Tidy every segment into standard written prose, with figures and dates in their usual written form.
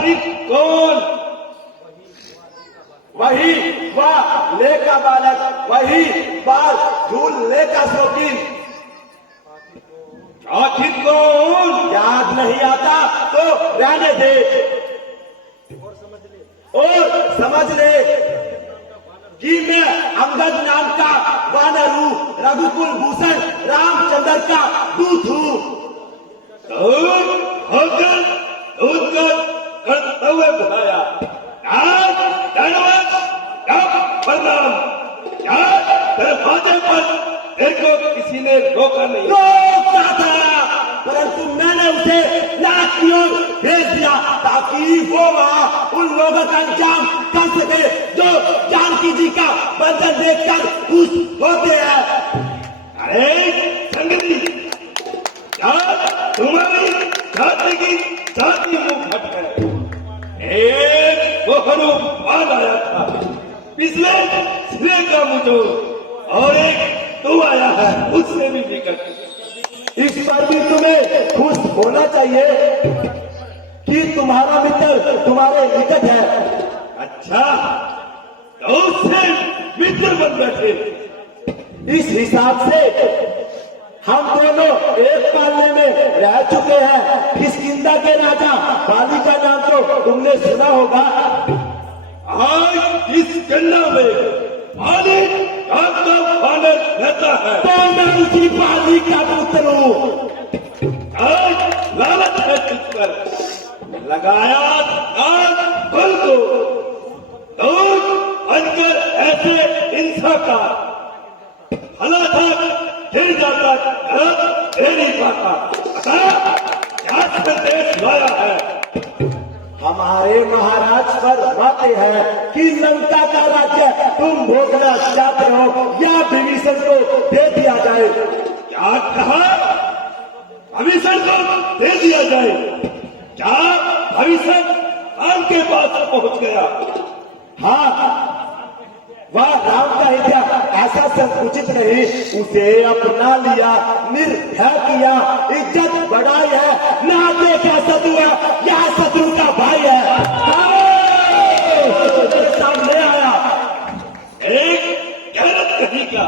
आखिर कौन? वही वह ले का बालक, वही बाल झूलने का शौकीन। आखिर कौन? याद नहीं आता तो रहने दे और समझ ले कि मैं अंगद नाम का वानर हूँ, रघुकुल भूषण रामचंद्र का दूत हूँ। कर्तव्य बुलाया, प्रणाम। दरवाजे पर तेरे को किसी ने रोका नहीं? रोकता था, परंतु मैंने उसे लाख की ओर भेज दिया ताकि वो वहाँ उन लोगों का अंजाम कर सके जो जानकी जी का बंधन देखकर खुश होते हैं। अरे संगति, क्या तुम्हारी जाति की जाति मुंह फट है? एक कोहरू बाल आया था, पिछले सिरे का मुझो, और एक तू आया है उससे भी निकट। इस पर भी तुम्हें खुश होना चाहिए कि तुम्हारा मित्र तुम्हारे निकट है। अच्छा, तो उससे मित्र बन बैठे। इस हिसाब से हम दोनों एक पालने में रह चुके हैं। किष्किंधा के राजा बाली का नाम तो तुमने सुना होगा। आज इस गन्ना में बाली का वानर रहता है, तो मैं उसी बाली का पुत्र हूँ। आज लालच है तुझ पर, लगाया आज बल को, तो बनकर ऐसे हिंसा का भला था गिर जाता, दे नहीं पाता। क्या संदेश लाया है? हमारे महाराज पर बातें हैं कि लंका का राज्य तुम भोगना चाहते हो या विभीषण को दे दिया जाए। क्या कहा? विभीषण को दे दिया जाए? क्या विभीषण राम के पास पहुंच गया? हाँ, वह राम का हृदय ऐसा संकुचित नहीं, उसे अपना लिया, निर्भय किया, इज्जत बढ़ाई है, नाते का शत्रु है या शत्रु का भाई है। सामने आया एक गैरत कहीं का।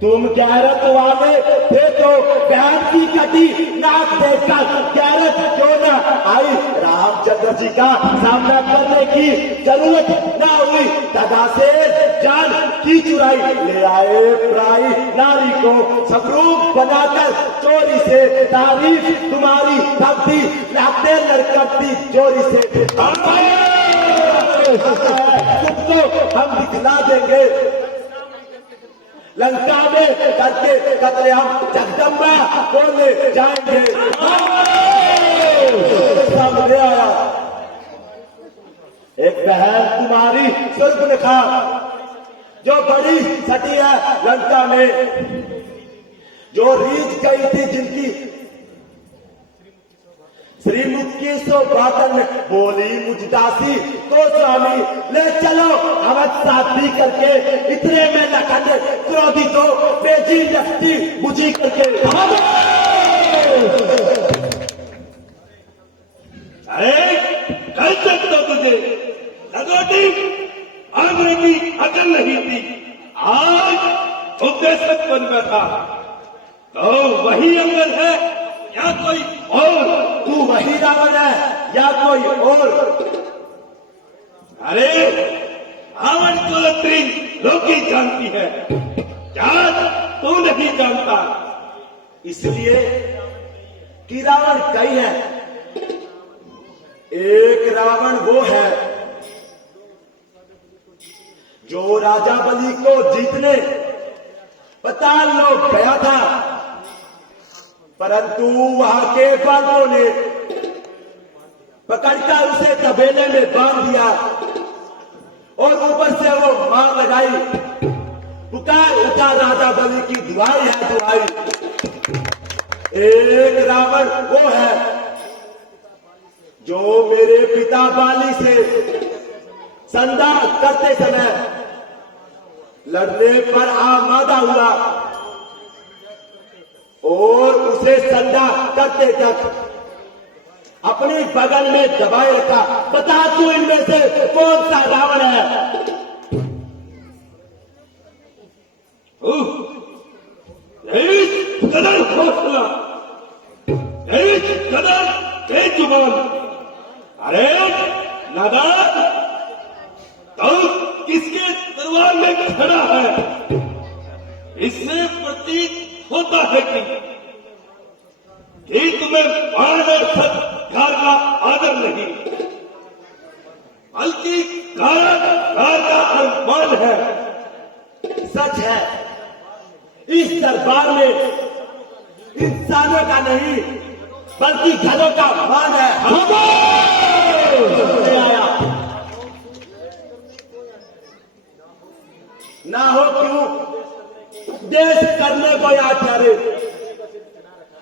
तुम गैरत वाले थे तो बहन की कटी नाक देखकर गैरत क्यों न आई? रामचंद्र जी का सामना करने की जरूरत न हुई, तदा से जान की चुराई ले आए पराई नारी को सबरूप बनाकर चोरी से। तारीफ तुम्हारी भक्ति लाते लड़कती चोरी से। तुमको हम दिखला देंगे लंका में करके कतलेआम जगदम्बा बोलने जाएंगे। सामने आया एक बहन तुम्हारी शूर्पणखा जो बड़ी सटी है लंका में, जो रीझ गई थी जिनकी श्रीमुख की सौभाग्य में बोली मुझदासी तो स्वामी ले चलो अवध साथी करके। इतने में लखन क्रोधी तो बेजी लखती बुझी करके अरे कल तक तो तुझे लगोटी आगरे की अकल नहीं थी, आज उपदेशक बन बैठा। तो वही अंगद है या कोई और? तू वही रावण है या कोई और? अरे रावण को लत्री लोकी जानती है, क्या तू नहीं जानता? इसलिए कि रावण कई है, एक रावण वो है जो राजा बलि को जीतने पताल लोक गया था, परंतु वहां के बालों ने पकड़कर उसे तबेले में बांध दिया और ऊपर से वो मार लगाई, पुकार उठा राजा बलि की दुआई है दुआई। एक रावण वो है जो मेरे पिता बाली से संधा करते समय लड़ने पर आमादा हुआ और से संधा करते तक अपनी बगल में दबाए रखा। बता तू इनमें से कौन सा रावण है? कदर हौसला, कदर बेजुबान। अरे नादान, तो किसके दरबार में खड़ा है? इससे प्रतीत होता है कि तुम्हें मान और सत्कार का आदर नहीं, बल्कि कार का अरमान है। सच है, इस दरबार में इंसानों का नहीं बल्कि घरों का मान है। आया ना हो क्यों देश करने को याद ठहरे।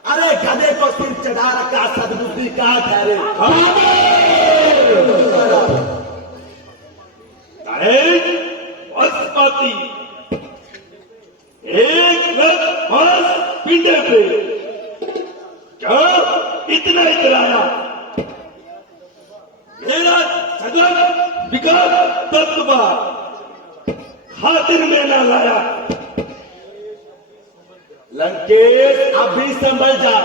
अरे गधे को सिर चढ़ा रखा सदबुद्धि कहा ठहरे। अरे पशुपति, एक रथ 5 पिंडे पे क्या इतना इतराया? मेरा सगन विकास तत्व खातिर में ना लाया। लंकेश अभी संभल जा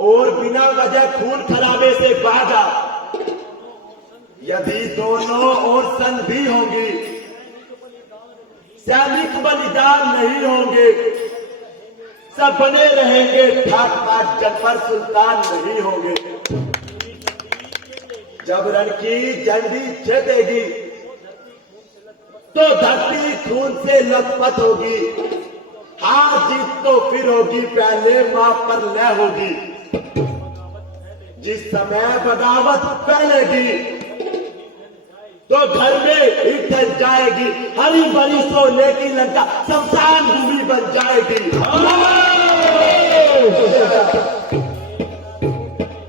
और बिना वजह खून खराबे से बाजा। यदि दोनों ओर संधि होंगी, सैनिक बलिदान नहीं होंगे, सब बने रहेंगे ठाट बाट, जनपर सुल्तान नहीं होंगे। जब रण की झंडी छेदेगी तो धरती खून से लथपथ होगी। हार जीत तो फिर होगी, पहले मां पर लय होगी। जिस समय बगावत फैलेगी तो घर में ही ढल जाएगी। हरी भरी सोने की लंका शमशान भूमि बन जाएगी।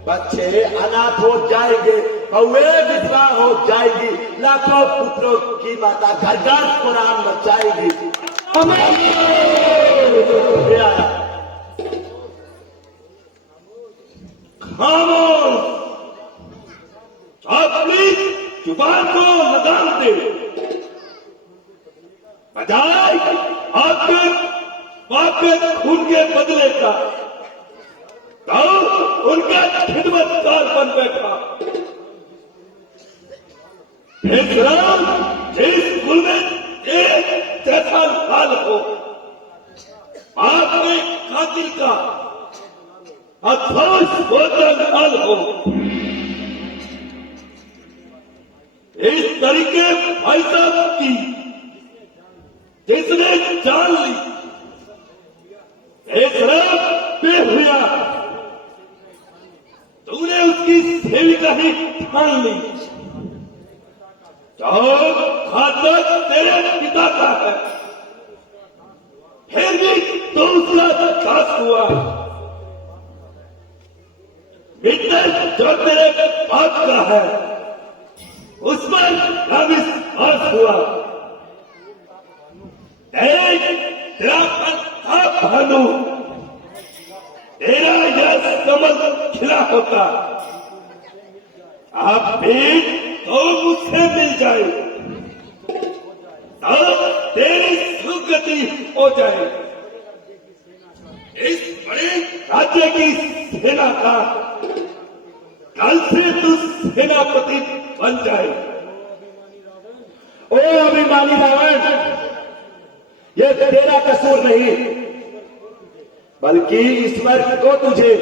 बच्चे अनाथ हो जाएंगे, कौवे विधवा हो जाएगी, लाखों पुत्रों की माता घर घर कुरान मचाएगी। खामोश, अपनी जुबान को लगाम दे। बजाय आपके बाप के खून के बदले का तो उनका खिदमतकार बन बैठा। राम जिस कुल में एक जैसा लाल हो, आपके कातिल का अथोस गोत्र लाल हो। इस तरीके भाई साहब की जिसने जान ली, एक रात पे हुआ, तूने उसकी सेविका ही ठान ली। जो घातक तेरे पिता का है, फिर भी तो उसका विकास हुआ। मित्र जो तेरे बाप का है, उस पर अविश्वास हुआ। तेरा प्रताप भानु, तेरा यश कमल खिला होता। आप भी तो मुझसे मिल जाए, तब तेरी सुगति हो जाए। इस बड़े राज्य की सेना का कल से तू सेनापति बन जाए। ओ अभिमानी रावण, ये तेरा कसूर नहीं, बल्कि ईश्वर को तुझे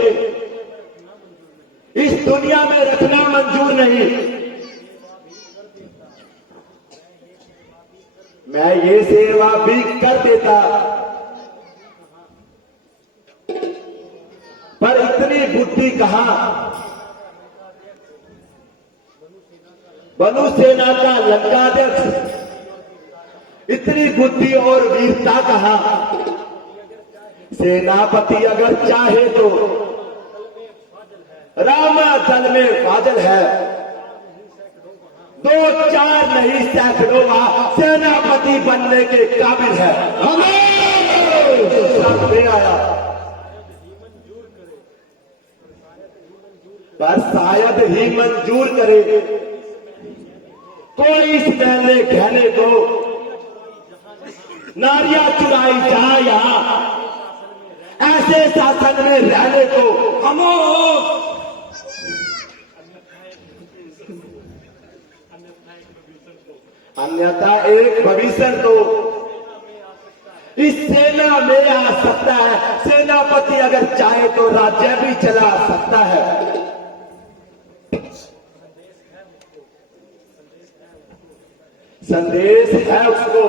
इस दुनिया में रखना मंजूर नहीं। मैं ये सेवा भी कर देता, पर इतनी बुद्धि कहां। बनु सेना का लंकाध्यक्ष, इतनी बुद्धि और वीरता कहां। सेनापति अगर चाहे तो राम दल में फाजल है, 2-4 नहीं सैकड़ों सेनापति बनने के काबिल है। हमें आया पर शायद ही मंजूर करे कोई इस मैले गहने को नारियां चुराई जाए यहां ऐसे शासन में रहने को। खामोश। अन्यथा एक भविष्य तो इस सेना में आ सकता है। सेनापति अगर चाहे तो राज्य भी चला सकता है। संदेश है उसको,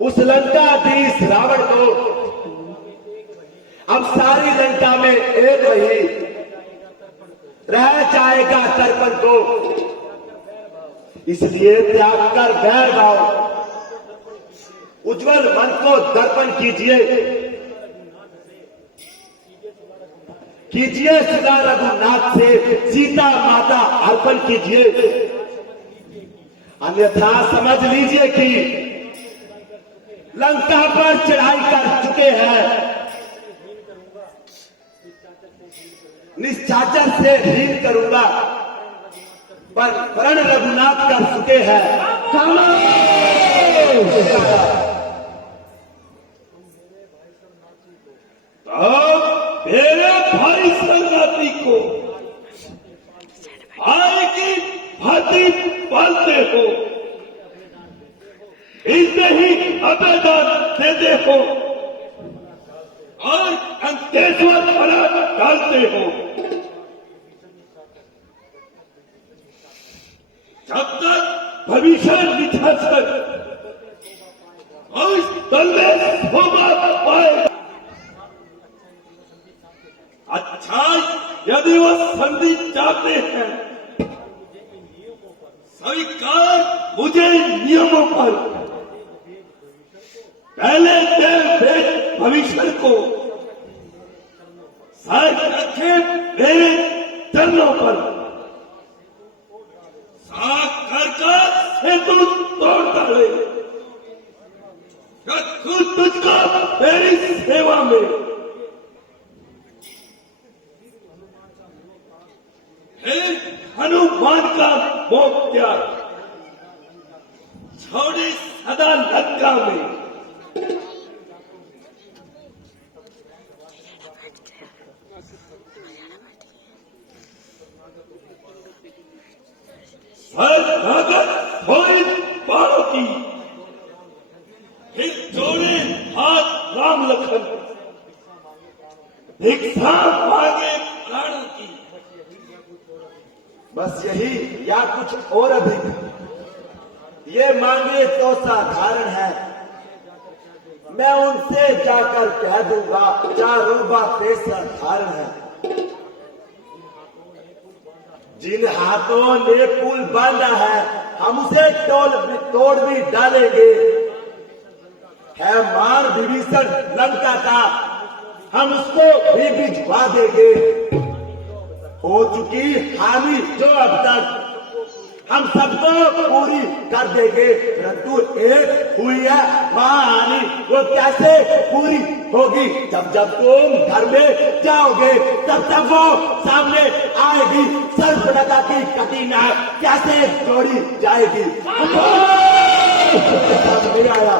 उस लंकाधीश रावण को। अब सारी लंका में एक वही रह जाएगा तर्पण को। इसलिए त्याग कर बैर भाव उज्जवल मन को दर्पण कीजिए, कीजिए सदा रघुनाथ से सीता माता अर्पण कीजिए। अन्यथा समझ लीजिए कि लंका पर चढ़ाई कर चुके हैं, निश्चाचर से हीन करूंगा पर प्रण रघुनाथ कर चुके हैं। मेरे भाई संगाती को भाई की भांति पालते हो, इसे ही अबेदान देते हो और अंकेश्वर बना डालते हो। जब तक भविष्य निछाछर और इस दल में होगा पाएगा। अच्छा, यदि वो संधि चाहते हैं स्वीकार मुझे नियमों पर पहले देव भविष्य को साथ रखे मेरे चरणों पर कर सेतु तोड़ डाले। तुझको मेरी सेवा में हनुमान का मोह त्याग छोड़ी सदा लंका में। थोड़ी बाणों की फिर जोड़े हाथ राम लखन, भिक्षा मांगे प्राणों की। बस यही या कुछ और अधिक ये मांगे तो साधारण है। मैं उनसे जाकर कह दूंगा चारों बातें साधारण है। जिन हाथों ने पुल बांधा है हम उसे तोड़ भी डालेंगे। है मार विभीषण लंका का हम उसको भी भिजवा देंगे। हो चुकी हानि जो अब तक हम सबको पूरी कर देंगे, परंतु एक हुई है महाहानि, वो कैसे पूरी होगी? जब जब तुम घर में जाओगे तब तब वो सामने आएगी। सर्पदत्ता की कटीना कैसे जोड़ी जाएगी? नहीं आया।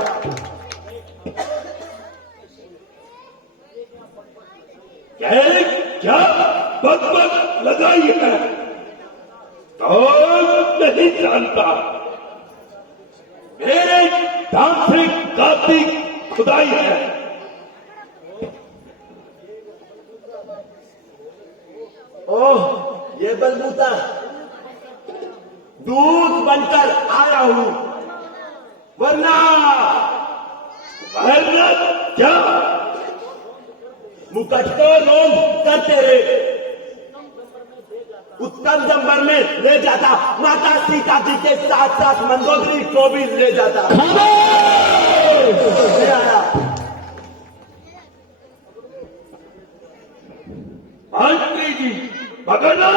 क्या बकबक लगाई है तो नहीं जानता। मेरे तांत्रिक कार्तिक खुदाई है। ओह, ये बलबूता दूध बनकर आया हूं, वरना क्या मुकट को लोग करते रहे उत्तम दंबर में ले जाता, माता सीता जी के साथ साथ मंदोदरी को भी ले जाता। आया मंत्री जी, पकड़ना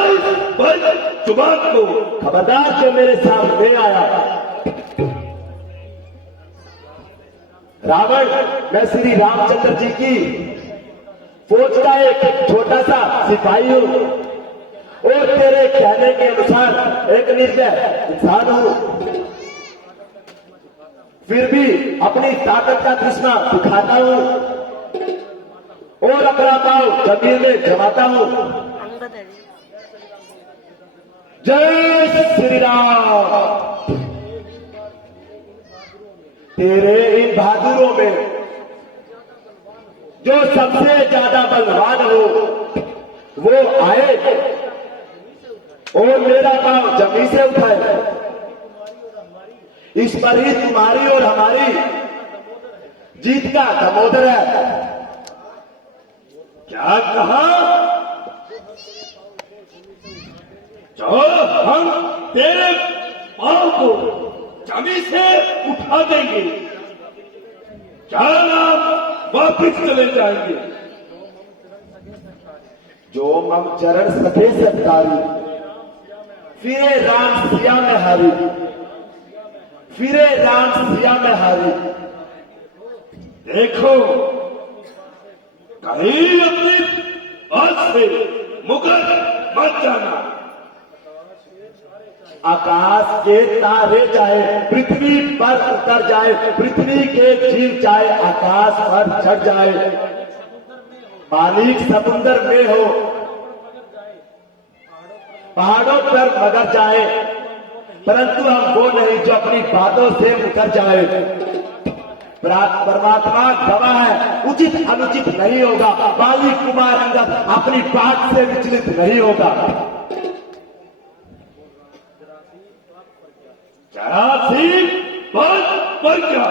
जुबान को। खबरदार जो मेरे सामने आया। रावण, मैं श्री रामचंद्र जी की फौज का एक छोटा सा सिपाही हूं और तेरे कहने के अनुसार एक निर्दय इंसान हूं। फिर भी अपनी ताकत का तृष्णा दिखाता हूं और अपना पांव जमीन में जमाता हूं। जय श्री राम। तेरे इन बहादुरों में जो सबसे ज्यादा बलवान हो वो आए और मेरा पांव जमीन से उठाए। इस पर ही तुम्हारी और हमारी जीत का दामोदर है। क्या कहा? जो हम तेरे पांव को जमीन से उठा देंगे, चार वापिस चले जाएंगे। जो मम चरण सके सरकारी, फिरे राम सिया में हारी, फिरे राम सिया में हारी। देखो, कहीं अपनी बात से मुकर मत जाना। आकाश के तारे जाए, पृथ्वी पर उतर जाए, पृथ्वी के जीव जाए, आकाश पर चढ़ जाए, मालिक समुद्र में हो, पहाड़ों पर मगर जाए, परंतु हम वो नहीं जो अपनी बातों से मुकर जाए। परमात्मा गवाह है, उचित अनुचित नहीं होगा। बाली कुमार अंगद अपनी बात से विचलित नहीं होगा। जरासीम बात पर क्या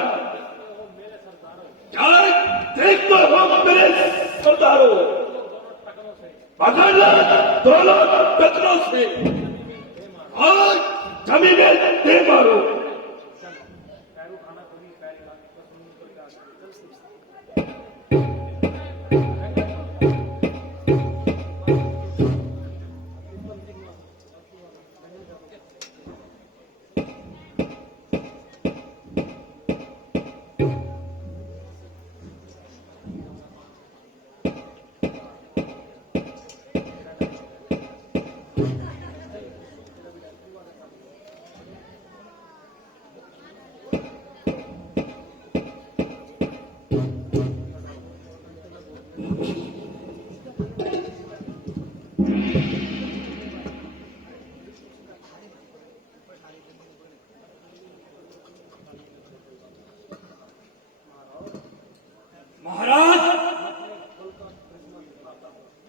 देख तो हो मेरे सरदारों, पकड़ लो दोनों टकरों से और जमीन में दे मारो। महाराज,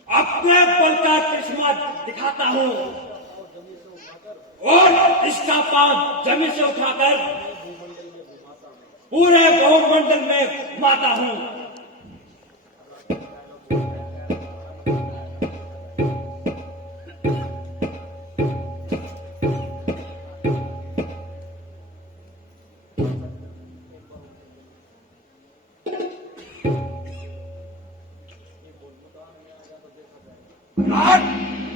अपने बल का करिश्मा दिखाता हूं और इसका पांव जमीन से उठाकर पूरे बहुमंडल में घुमाता हूं।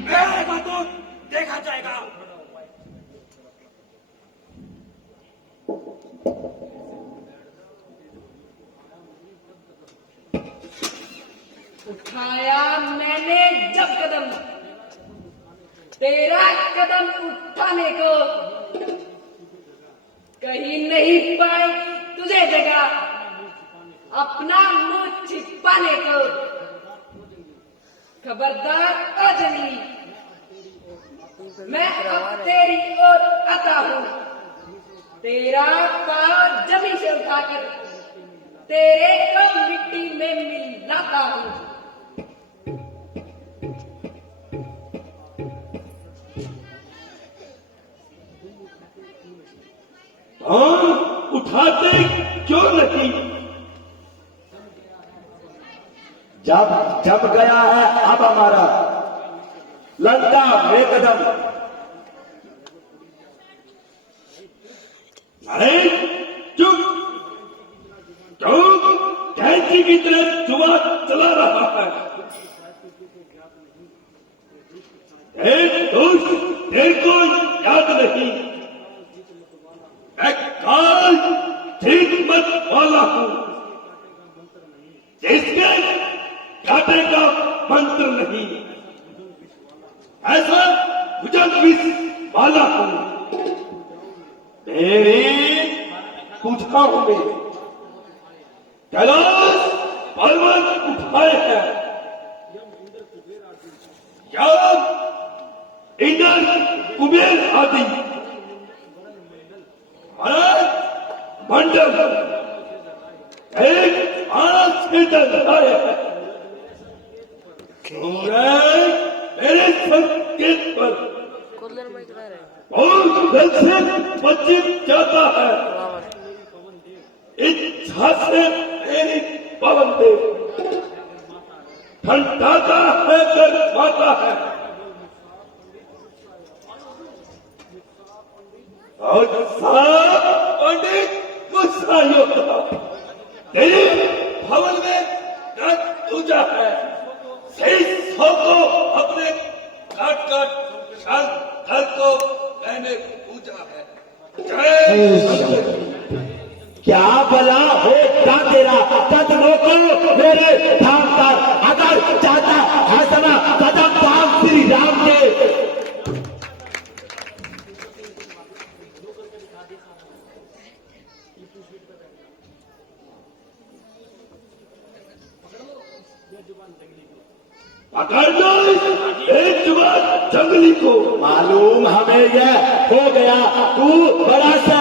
मेरा तो देखा जाएगा। उठाया मैंने जब कदम, तेरा कदम उठाने को कहीं नहीं पाई तुझे जगह, अपना मुंह छिपाने को। खबरदार अजनी, मैं अब तेरी ओर आता हूं। तेरा पांव जमीन से उठाकर तेरे को मिट्टी में मिलाता हूं। उठाते क्यों नहीं? जब जब गया है अब हमारा लंका में कदम। अरे चुप चुप, कैंची की तरह जुआ चला रहा है। एक दोस्त तेरे को याद नहीं, मैं काल ठीक मत वाला हूं, जिसके कांटे का मंत्र नहीं, ऐसा भुजंग विष वाला हूं। मेरी पूछाओं में कैलाश पर्वत उठाए हैं, यम इंद्र कुबेर आदि महाराज मंडल एक मानस के दर्शाए है। मेरे संकेत पर बहुत दल से पश्चिम जाता है, इच्छा से मेरी पवन दे ठंडाता है, गर्माता है, और सात पंडित गुस्सा योद्धा तेरे भवन में रथ पूजा है। सही सौ को अपने काट काट शांत घर को मैंने पूजा है। जय क्या भला हो क्या तेरा तद रोको मेरे धाम का, अगर चाहता है सना सदा धाम श्री राम के। पकड़ लो एक जुबान जंगली को। मालूम हमें यह हो गया, तू बड़ा सा